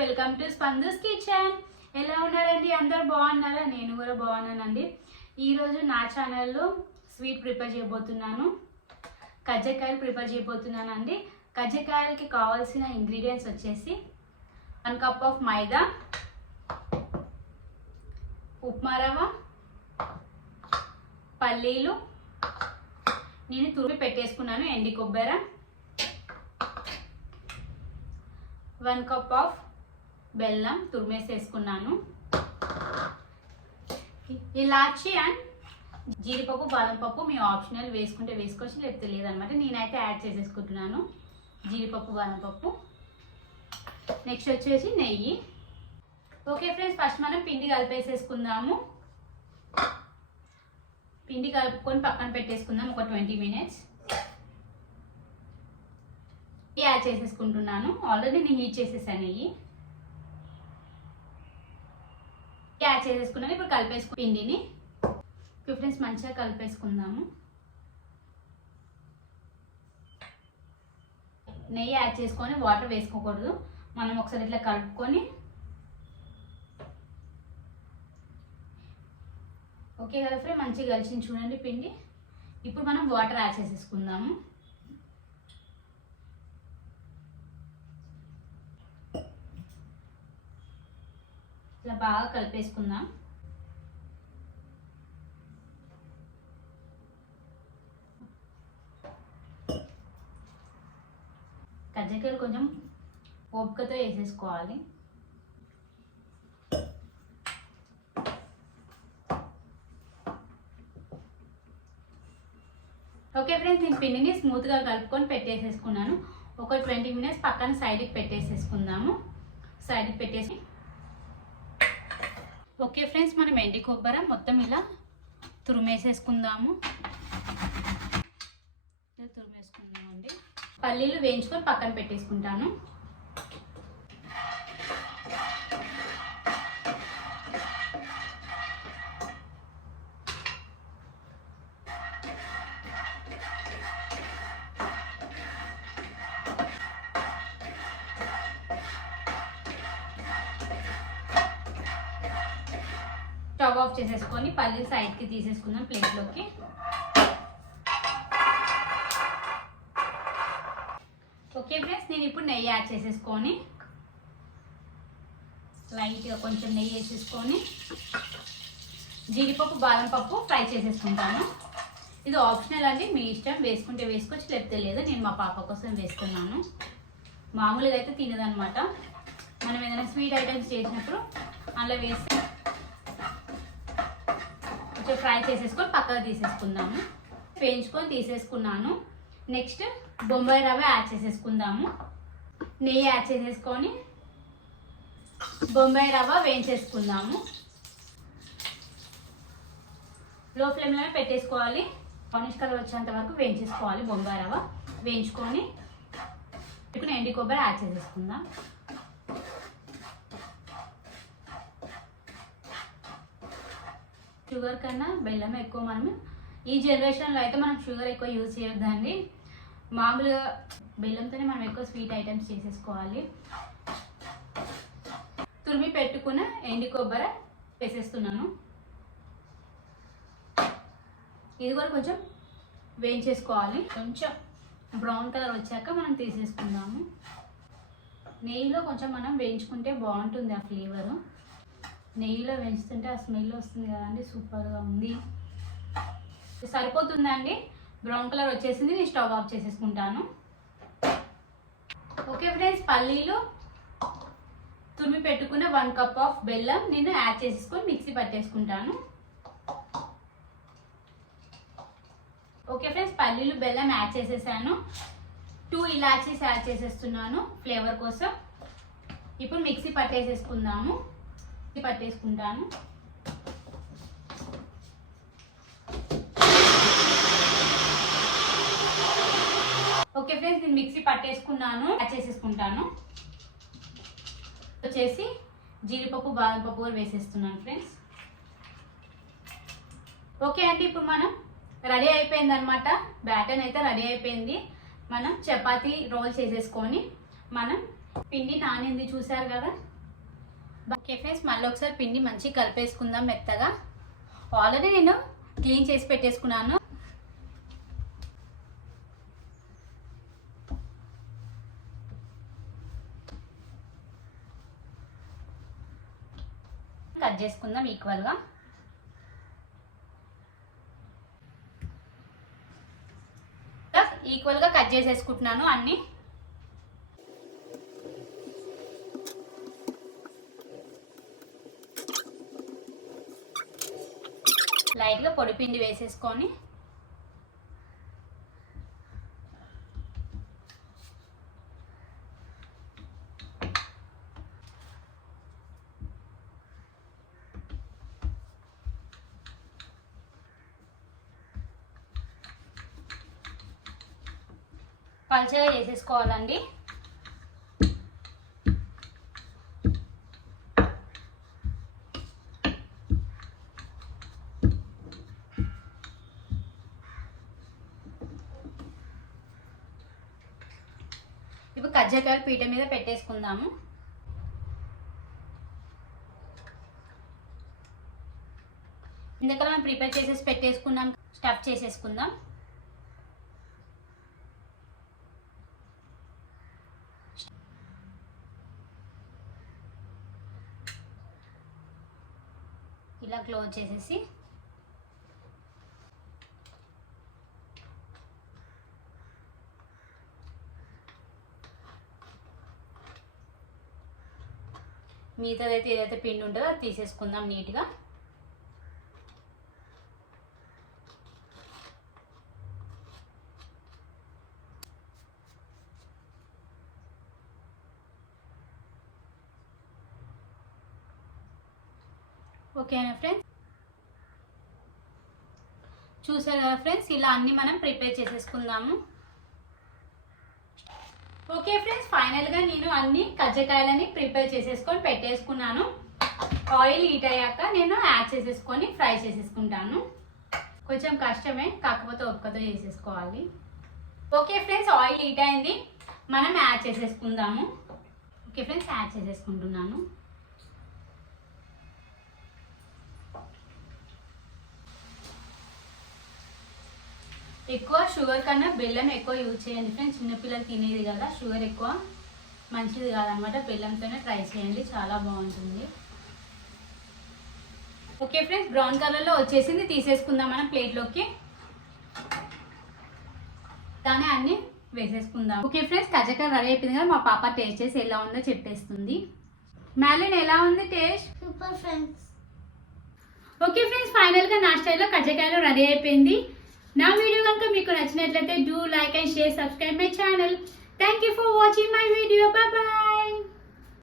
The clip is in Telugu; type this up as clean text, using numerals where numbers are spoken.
Welcome to స్పందస్ kitchen. ఎలా ఉన్నారండి? అందరు బాగున్నారా? నేను కూడా బాగున్నానండి. ఈరోజు నా ఛానల్లో స్వీట్ ప్రిపేర్ చేయబోతున్నాను. కజ్జికాయలు ప్రిపేర్ చేయబోతున్నాను అండి. కజ్జికాయలకి కావాల్సిన ఇంగ్రీడియంట్స్ వచ్చేసి 1 కప్ ఆఫ్ మైదా, ఉప్మా రవ్వ, పల్లీలు, నేను తురిమి పెట్టేసుకున్నాను, ఎండి కొబ్బరి, 1 కప్ ఆఫ్ బెల్లం తురిమేసేసుకున్నాను, ఇలాచి అండ్ జీడిపప్పు, బాదం పప్పు మీ ఆప్షనల్, వేసుకుంటే వేసుకోవచ్చు, లేకపోతే లేదనమాట. నేనైతే యాడ్ చేసేసుకుంటున్నాను జీడిపప్పు, బాదం పప్పు. నెక్స్ట్ వచ్చేసి నెయ్యి. ఓకే ఫ్రెండ్స్, ఫస్ట్ మనం పిండి కలిపేసేసుకుందాము. పిండి కలుపుకొని పక్కన పెట్టేసుకుందాం ఒక 20 minutes. యాడ్ చేసేసుకుంటున్నాను. ఆల్రెడీ నేను హీట్ చేసేసాను. నెయ్యి యాడ్ చేసేసుకున్నాను. ఇప్పుడు కలిపేసుకు పిండిని ఫ్రెండ్స్ మంచిగా కలిపేసుకుందాము. నెయ్యి యాడ్ చేసుకొని వాటర్ వేసుకోకూడదు. మనం ఒకసారి ఇట్లా కలుపుకొని, ఓకే కదా ఫ్రెండ్, మంచిగా కలిసింది చూడండి పిండి. ఇప్పుడు మనం వాటర్ యాడ్ చేసేసుకుందాము. ఇలా బాగా కలిపేసుకుందాం. కజ్జికాయలు కొంచెం ఓపికతో వేసేసుకోవాలి. ఓకే ఫ్రెండ్స్, నేను పిండిని స్మూత్గా కలుపుకొని పెట్టేసేసుకున్నాను. ఒక 20 minutes పక్కన సైడ్కి పెట్టేసేసుకుందాము. సైడ్కి పెట్టేసి, ఓకే ఫ్రెండ్స్, మనం ఎండి కొబ్బరి మొత్తం ఇలా తురిమేసేసుకుందాము. తురిమేసుకుందామండి. పల్లీలు వేయించుకొని పక్కన పెట్టేసుకుంటాను. స్టవ్ ఆఫ్ చేసేసుకొని పల్లీలు సైడ్కి తీసేసుకుందాం ప్లేట్లోకి. ఓకే ఫ్రెండ్స్, నేను ఇప్పుడు నెయ్యి యాడ్ చేసేసుకొని, లైట్గా కొంచెం నెయ్యి వేసేసుకొని జీడిపప్పు, బాదం పప్పు ఫ్రై చేసేసుకుంటాను. ఇది ఆప్షనల్ అండి, మీ ఇష్టం, వేసుకుంటే వేసుకోవచ్చు, లేకపోతే లేదు. నేను మా పాప కోసం వేస్తున్నాను. మామూలుగా అయితే తినదనమాట. మనం ఏదైనా స్వీట్ ఐటమ్స్ చేసినప్పుడు అలా వేసి కొంచెం ఫ్రై చేసేసుకొని పక్కకు తీసేసుకుందాము. వేయించుకొని తీసేసుకున్నాను. నెక్స్ట్ బొంబాయి రవ్వ యాడ్ చేసేసుకుందాము. నెయ్యి యాడ్ చేసేసుకొని బొంబాయి రవ్వ వేయించేసుకుందాము. లో ఫ్లేమ్లోనే పెట్టేసుకోవాలి. బ్రౌనిష్ కలర్ వచ్చేంత వరకు వేయించేసుకోవాలి. బొంబాయి రవ్వ వేయించుకొని ఎండి కొబ్బరి యాడ్ చేసేసుకుందాం. షుగర్ కన్నా బెల్లం ఎక్కువ. మనం ఈ జనరేషన్లో అయితే మనం షుగర్ ఎక్కువ యూజ్ చేయొద్దండి. మామూలుగా బెల్లంతోనే మనం ఎక్కువ స్వీట్ ఐటమ్స్ చేసేసుకోవాలి. తురిమి పెట్టుకున్న ఎండి కొబ్బరి వేసేస్తున్నాను. ఇది కూడా కొంచెం వేయించేసుకోవాలి. కొంచెం బ్రౌన్ కలర్ వచ్చాక మనం తీసేసుకుందాము. నెయ్యిలో కొంచెం మనం వేయించుకుంటే బాగుంటుంది ఆ ఫ్లేవరు. నెయ్యిలో వేయించుతుంటే ఆ స్మెల్ వస్తుంది కదండి, సూపర్గా ఉంది. సరిపోతుందండి. బ్రౌన్ కలర్ వచ్చేసింది. నేను స్టవ్ ఆఫ్ చేసేసుకుంటాను. ఓకే ఫ్రెండ్స్, పల్లీలు తురిమి పెట్టుకున్న 1 కప్ ఆఫ్ బెల్లం నేను యాడ్ చేసేసుకొని మిక్సీ పట్టేసుకుంటాను. ఓకే ఫ్రెండ్స్, పల్లీలు బెల్లం యాడ్ చేసేసాను. 2 ఇలాచీస్ యాడ్ చేసేస్తున్నాను ఫ్లేవర్ కోసం. ఇప్పుడు మిక్సీ పట్టేసేసుకుందాము. పట్టేసుకుంటాను. ఓకే ఫ్రెండ్స్, నేను మిక్సీ పట్టేసుకున్నాను. యాడ్ చేసేసుకుంటాను. వచ్చేసి జీడిపప్పు, బాదం పప్పు కూడా వేసేస్తున్నాను ఫ్రెండ్స్. ఓకే అండి, ఇప్పుడు మనం రెడీ అయిపోయింది అనమాట. బ్యాటర్ అయితే రెడీ అయిపోయింది. మనం చపాతీ రోల్ చేసేసుకొని, మనం పిండి నానింది చూసారు కదా, ఓకే ఫ్రెండ్స్, మళ్ళీ ఒకసారి పిండి మంచిగా కలిపేసుకుందాం మెత్తగా. ఆల్రెడీ నేను క్లీన్ చేసి పెట్టేసుకున్నాను. కట్ చేసుకుందాం ఈక్వల్గా. ఈక్వల్గా కట్ చేసేసుకుంటున్నాను అన్నీ. లైట్గా పొడిపిండి వేసేసుకొని పల్చగా చేసేసుకోవాలండి. ఇప్పుడు కజ్జికాయలు పీట మీద పెట్టేసుకుందాము. ఇందులో మనం ప్రిపేర్ చేసేసి పెట్టేసుకున్నాం. స్టఫ్ చేసేసుకుందాం. ఇలా క్లోజ్ చేసేసి మిగతాదైతే ఏదైతే పిండి ఉంటుందో అది తీసేసుకుందాం నీట్గా. ఓకేనా ఫ్రెండ్స్, చూసారు కదా ఫ్రెండ్స్, ఇలా అన్ని మనం ప్రిపేర్ చేసేసుకుందాము. ఓకే ఫ్రెండ్స్, ఫైనల్గా నేను అన్ని కజ్జికాయలని ప్రిపేర్ చేసేసుకొని పెట్టేసుకున్నాను. ఆయిల్ హీట్ అయ్యాక నేను యాడ్ చేసేసుకొని ఫ్రై చేసేసుకుంటాను. కొంచెం కష్టమే, కాకపోతే ఒక్కతో చేసేసుకోవాలి. ఓకే ఫ్రెండ్స్, ఆయిల్ హీట్ అయింది, మనం యాడ్ చేసేసుకుందాము. ఓకే ఫ్రెండ్స్, యాడ్ చేసేసుకుంటున్నాను. ఎక్కువ షుగర్ కన్నా బెల్లం ఎక్కువ యూజ్ చేయండి ఫ్రెండ్స్. చిన్నపిల్లలు తినేది కదా, షుగర్ ఎక్కువ మంచిది కాదనమాట. బెల్లంతోనే ట్రై చేయండి, చాలా బాగుంటుంది. ఓకే ఫ్రెండ్స్, బ్రౌన్ కలర్లో వచ్చేసింది, తీసేసుకుందాం మనం ప్లేట్లోకి. దాన్ని అన్ని వేసేసుకుందాం. ఓకే ఫ్రెండ్స్, కజ్జికాయ రెడీ అయిపోయింది కదా. మా పాప టేస్ట్ చేసి ఎలా ఉందో చెప్పేస్తుంది. మ్యాలిన్ ఎలా ఉంది taste? Super friends. Okay friends, ఫైనల్గా నా స్టైల్లో కజ్జికాయలు రెడీ అయిపోయింది. నా వీడియో కనుక మీకు నచ్చినట్లయితే do like and share, subscribe my channel. Thank you for watching my video. Bye bye.